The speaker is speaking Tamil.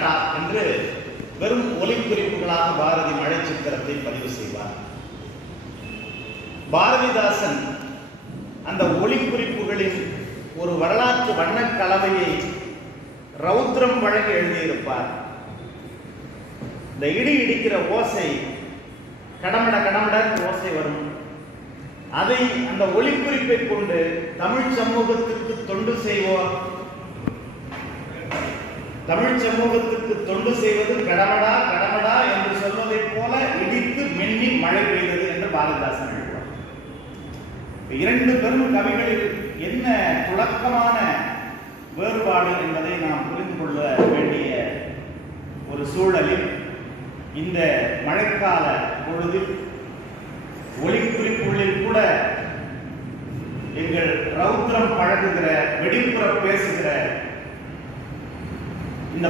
கட்டா என்று வெறும் ஒலிக்குறிப்புகளாக பாரதி மழை சித்திரத்தை பதிவு செய்வார். பாரதிதாசன் அந்த ஒலிக்குறிப்புகளின் ஒரு வரலாற்று வண்ணக் கலவையை ரௌத்ரம் வழங்கி எழுதியிருப்பார். இந்த இடி இடிக்கிற ஓசை, கடமட கடமட ஓசை வரும். அதை அந்த ஒலிக்குறிப்பை கொண்டு தமிழ் சமூகத்திற்கு தொண்டு செய்வோர், தமிழ் சமூகத்திற்கு தொண்டு செய்வது கடமடா கடமடா என்று சொல்வதைப் போல இடித்து மென்னி மழை பெய்தது என்று பாரதிதாசன் எழுதுவார். இரண்டு பெரும் கவிகளில் என்ன துளக்கமான வேறுபாடு என்பதை நாம் புரிந்து கொள்ள வேண்டிய ஒரு சூழலில் இந்த மழைக்கால பொழுதில் ஒலிக்குறிப்புகளில் கூட எங்கள் ரௌத்ரம் பழகுகிற, வெடிப்புற பேசுகிற இந்த